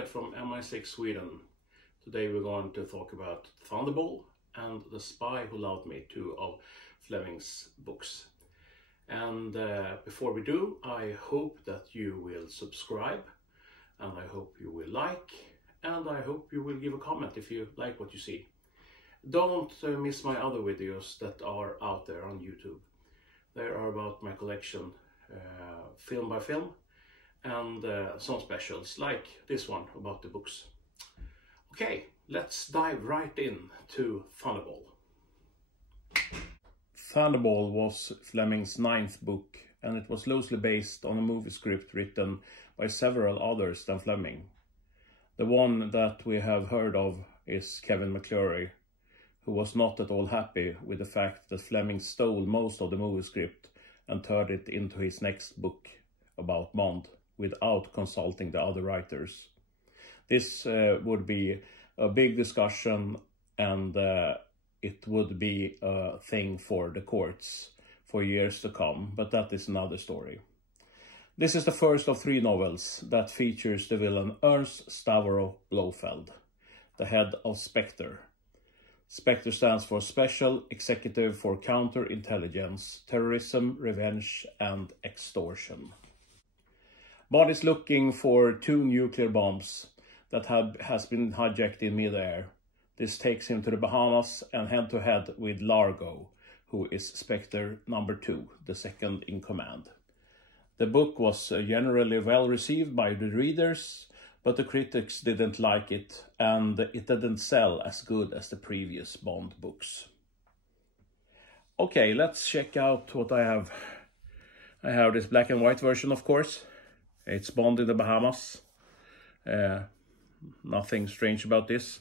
Rickard from MI6 Sweden. Today we're going to talk about Thunderball and The Spy Who Loved Me, two of Fleming's books. And before we do, I hope that you will subscribe, and I hope you will like, and I hope you will give a comment if you like what you see. Don't miss my other videos that are out there on YouTube. They are about my collection, film by film, and some specials like this one about the books. Okay, let's dive right in to Thunderball. Thunderball was Fleming's 9th book, and it was loosely based on a movie script written by several others than Fleming. The one that we have heard of is Kevin McClory, who was not at all happy with the fact that Fleming stole most of the movie script and turned it into his next book about Bond, without consulting the other writers. This would be a big discussion, and it would be a thing for the courts for years to come, but that is another story. This is the first of 3 novels that features the villain Ernst Stavro Blofeld, the head of Spectre. Spectre stands for Special Executive for Counterintelligence, Terrorism, Revenge and Extortion. Bond is looking for 2 nuclear bombs that has been hijacked in mid-air. This takes him to the Bahamas and head-to-head with Largo, who is Spectre number 2, the second in command. The book was generally well received by the readers, but the critics didn't like it, and it didn't sell as good as the previous Bond books. Okay, let's check out what I have. I have this black and white version, of course. It's Bond in the Bahamas. Nothing strange about this.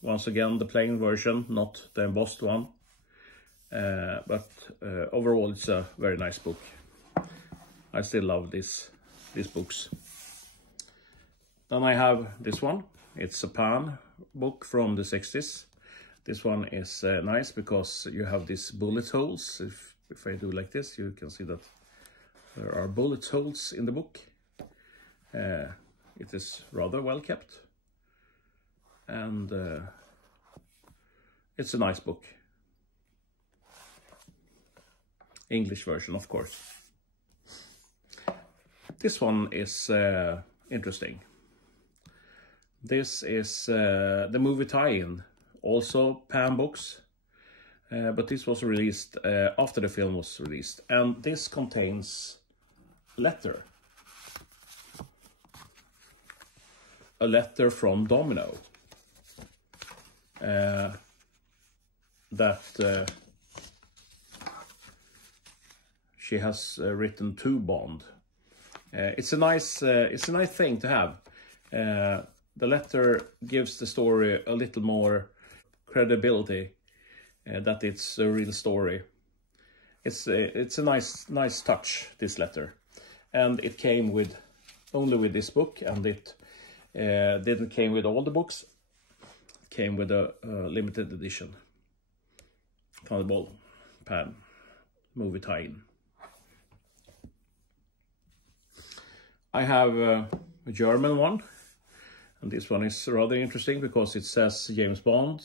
Once again, the plain version, not the embossed one. But overall, it's a very nice book. I still love these books. Then I have this one. It's a Pan book from the 60s. This one is nice because you have these bullet holes. If I do like this, you can see that there are bullet holes in the book. It is rather well kept, and it's a nice book. English version, of course. This one is interesting. This is the movie tie-in, also Pan books, but this was released after the film was released, and this contains a letter from Domino that she has written to Bond. It's a nice thing to have. The letter gives the story a little more credibility, that it's a real story. It's a nice touch, this letter, and it came only with this book, and it didn't came with all the books. It came with a limited edition Thunderball Pan movie tie-in. I have a German one, and this one is rather interesting because it says James Bond,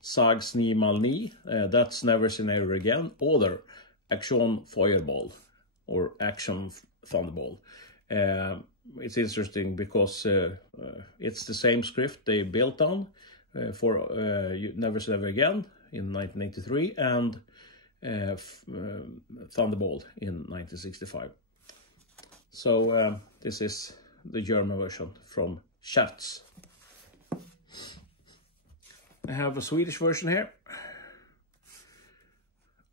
Sags niemals nie, that's never say never again, oder Action Fireball, or Action Thunderball. It's interesting because it's the same script they built on for Never Say Never Again in 1983 and Thunderball in 1965. So this is the German version from Schatz. I have a Swedish version here.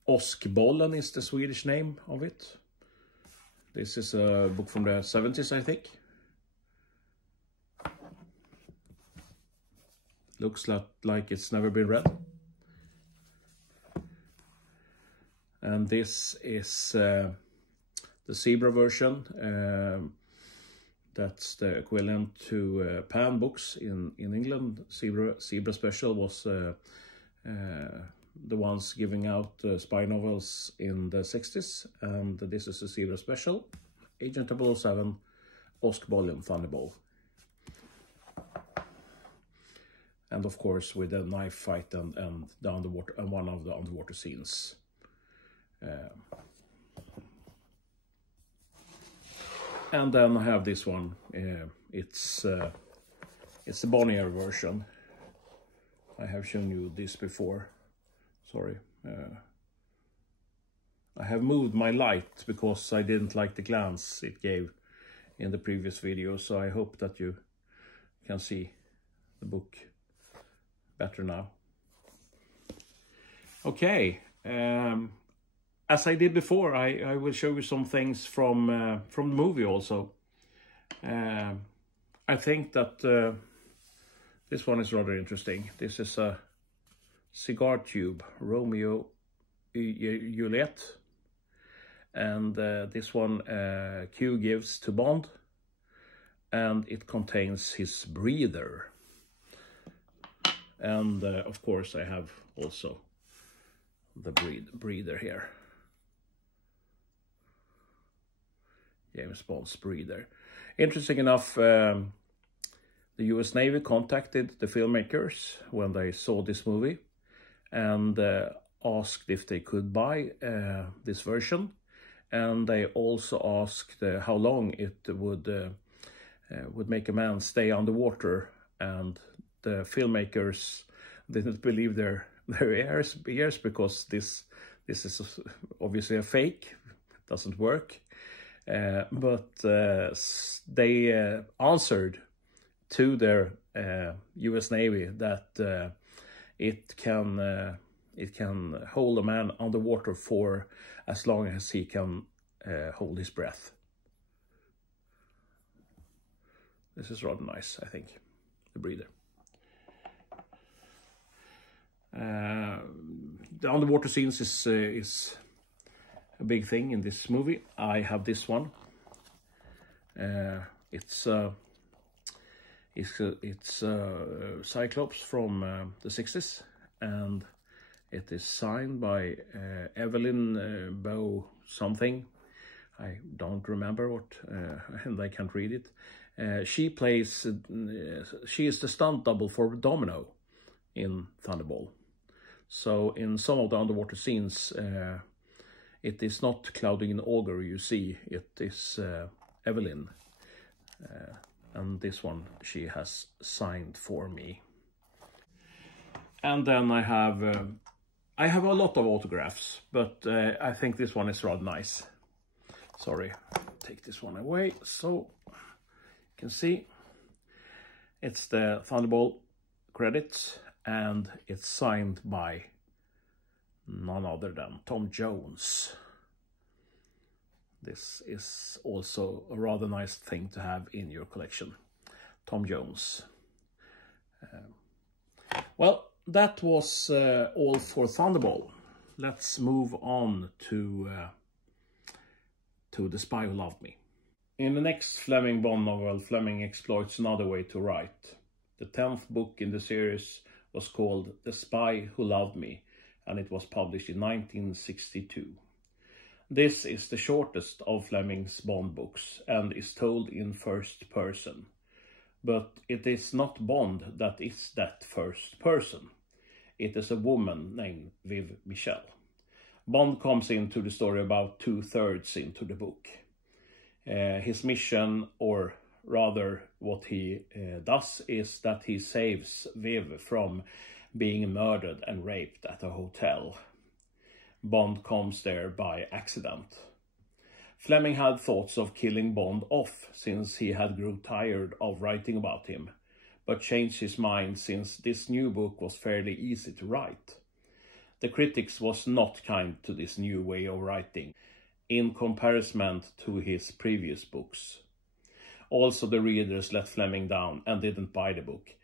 Åskbollen is the Swedish name of it. This is a book from the 70s, I think. Looks like it's never been read. And this is the zebra version. That's the equivalent to Pan books in England. Zebra Special was the ones giving out spy novels in the 60s, and this is a Zebra Special, Agent 007, Åskbollen, Thunderball. and of course with a knife fight and the underwater and one of the underwater scenes. And then I have this one. It's the Bonnier version. I have shown you this before. Sorry. I have moved my light because I didn't like the glance it gave in the previous video, so I hope that you can see the book better now. Okay, as I did before, I will show you some things from the movie also. I think that this one is rather interesting. This is a cigar tube, Romeo Juliet, and this one Q gives to Bond, and it contains his breather. And of course I have also the breather here. James Bond's breather. Interesting enough, the US Navy contacted the filmmakers when they saw this movie and asked if they could buy this version, and they also asked how long it would make a man stay underwater, and the filmmakers didn't believe their ears because this is obviously a fake, doesn't work. But they answered to their US Navy that it can hold a man underwater for as long as he can hold his breath. This is rather nice, I think, the breather. The underwater scenes is a big thing in this movie. I have this one. It's Cyclops from the 60s, and it is signed by Evelyn Bow something. I don't remember what, and I can't read it. She is the stunt double for Domino in Thunderball. So in some of the underwater scenes, it is not Claudine Auger you see, it is Evelyn. And this one she has signed for me. And then I have a lot of autographs, but I think this one is rather nice. Sorry, take this one away so you can see. It's the Thunderball credits, and it's signed by none other than Tom Jones. This is also a rather nice thing to have in your collection. Tom Jones. Well, that was all for Thunderball. Let's move on to The Spy Who Loved Me. In the next Fleming Bond novel, Fleming exploits another way to write. The 10th book in the series was called The Spy Who Loved Me, and it was published in 1962. This is the shortest of Fleming's Bond books and is told in first person. But it is not Bond that is that first person. It is a woman named Viv Michelle. Bond comes into the story about 2/3 into the book. His mission, or rather what he does, is that he saves Viv from being murdered and raped at a hotel. Bond comes there by accident. Fleming had thoughts of killing Bond off since he had grew tired of writing about him, but changed his mind since this new book was fairly easy to write. The critics was not kind to this new way of writing, in comparison to his previous books. Also, the readers let Fleming down and didn't buy the book.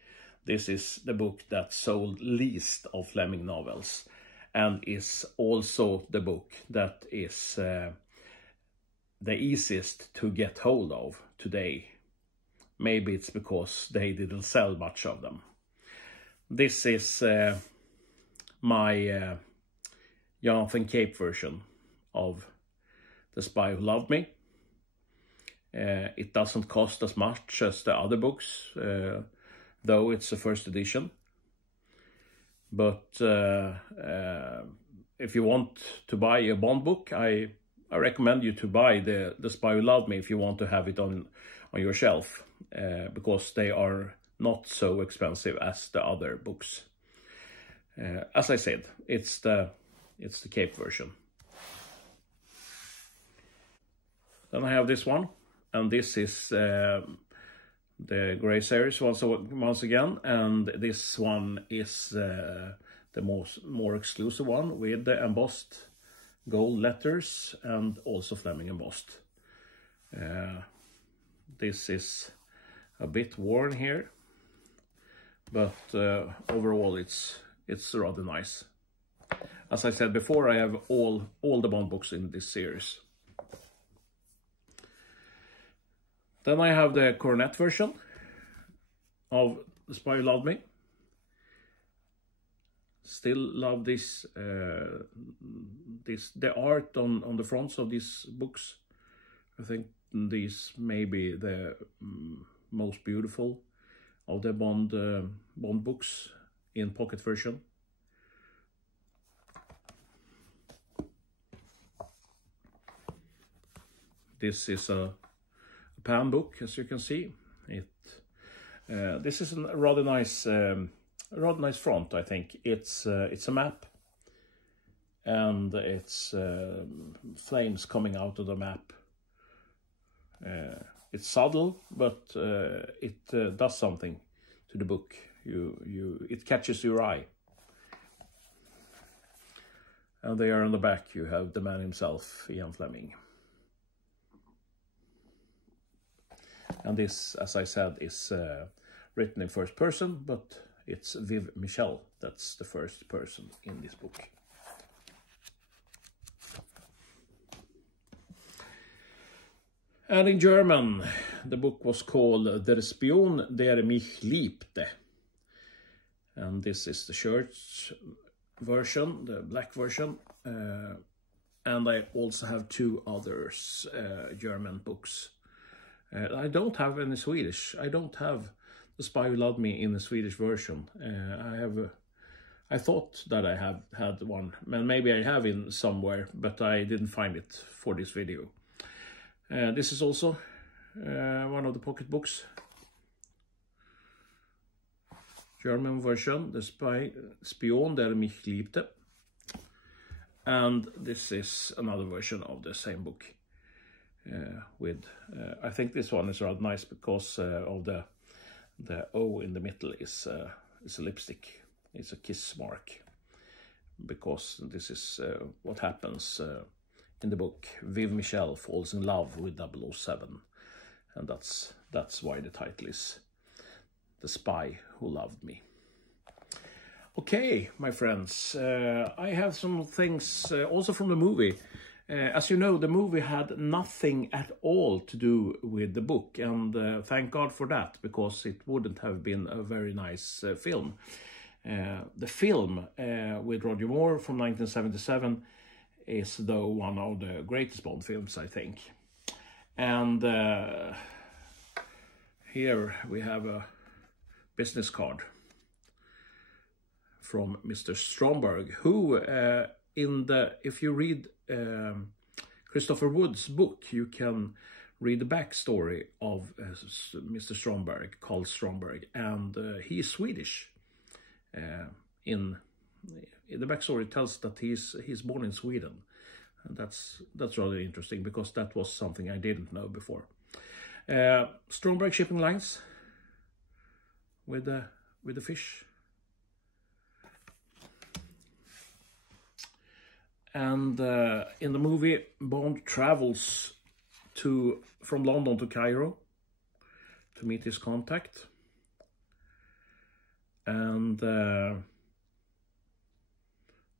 This is the book that sold least of Fleming novels, and is also the book that is the easiest to get hold of today. Maybe it's because they didn't sell much of them. This is my Jonathan Cape version of The Spy Who Loved Me. It doesn't cost as much as the other books, though it's a first edition. But if you want to buy a Bond book, I recommend you to buy the Spy Who Loved Me if you want to have it on your shelf, because they are not so expensive as the other books. As I said, it's the Cape version. Then I have this one, and this is the Grey series once again, and this one is the more exclusive one with the embossed gold letters and also Fleming embossed. This is a bit worn here, but overall it's rather nice. As I said before, I have all the Bond books in this series. Then I have the Coronet version of The Spy Who Loved Me. Still love this, the art on the fronts of these books. I think these may be the most beautiful of the Bond books in pocket version. This is a pan book, as you can see. This is a rather nice front. I think it's a map, and it's flames coming out of the map. It's subtle, but it does something to the book. It catches your eye. And there on the back you have the man himself, Ian Fleming. And this, as I said, is written in first person, but it's Viv Michel. That's the first person in this book. And in German, the book was called Der Spion, der mich liebte. And this is the church version, the black version. And I also have two others, German books. I don't have any Swedish. I don't have The Spy Who Loved Me in the Swedish version. I thought that I had one. Well, maybe I have in somewhere, but I didn't find it for this video. This is also one of the pocket books. German version, The Spion, der mich liebte. And this is another version of the same book. I think this one is rather nice because of the O in the middle is a lipstick. It's a kiss mark, because this is what happens in the book. Viv Michel falls in love with 007, and that's why the title is The Spy Who Loved Me. Okay, my friends, I have some things also from the movie. As you know, the movie had nothing at all to do with the book, and thank God for that, because it wouldn't have been a very nice film. The film with Roger Moore from 1977 is, though, one of the greatest Bond films, I think. And here we have a business card from Mr. Stromberg, who, if you read Christopher Wood's book, you can read the backstory of Mr. Stromberg, Carl Stromberg, and he is Swedish. In the backstory, it tells that he's born in Sweden, and that's rather interesting, because that was something I didn't know before. Stromberg Shipping Lines with the fish. And in the movie, Bond travels from London to Cairo to meet his contact. And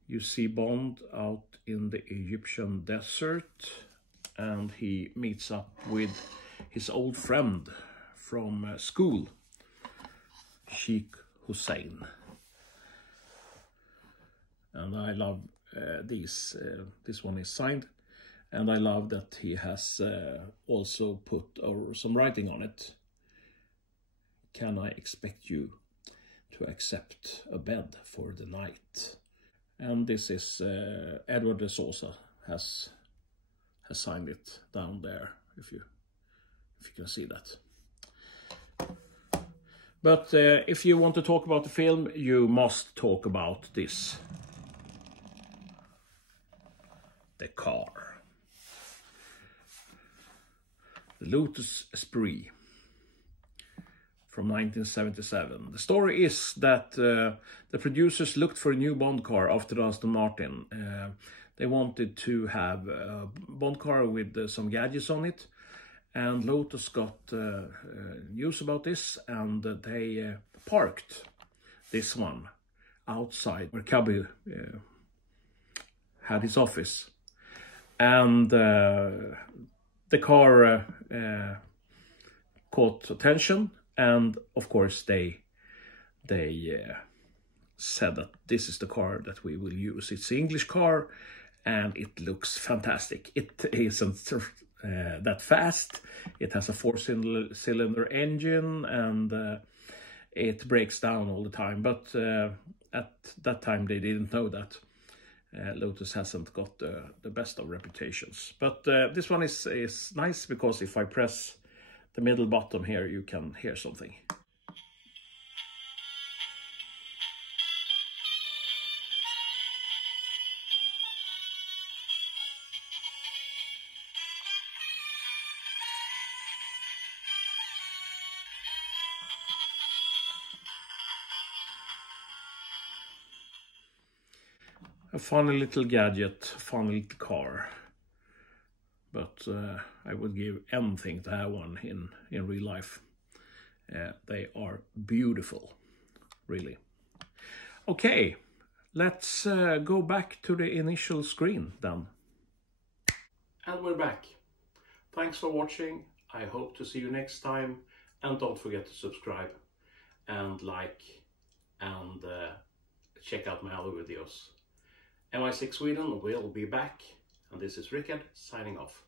you see Bond out in the Egyptian desert, and he meets up with his old friend from school, Sheikh Hussein. And I love this one is signed, and I love that he has also put some writing on it. Can I expect you to accept a bed for the night. And this is Edward de Souza has signed it down there, if you can see that. But if you want to talk about the film, you must talk about this. The car. The Lotus Esprit from 1977. The story is that the producers looked for a new Bond car after the Aston Martin. They wanted to have a Bond car with some gadgets on it, and Lotus got news about this, and they parked this one outside where Cubby had his office. And the car caught attention, and of course they said that this is the car that we will use. It's an English car, and it looks fantastic. It isn't that fast. It has a 4-cylinder engine, and it breaks down all the time. But at that time they didn't know that. Lotus hasn't got the best of reputations. But this one is nice, because if I press the middle button here, you can hear something. A funny little gadget, funny little car. But I would give anything to have one in real life. They are beautiful, really. Okay, let's go back to the initial screen then. And we're back. Thanks for watching. I hope to see you next time. And don't forget to subscribe and like and check out my other videos. MI6 Sweden will be back, and this is Rickard signing off.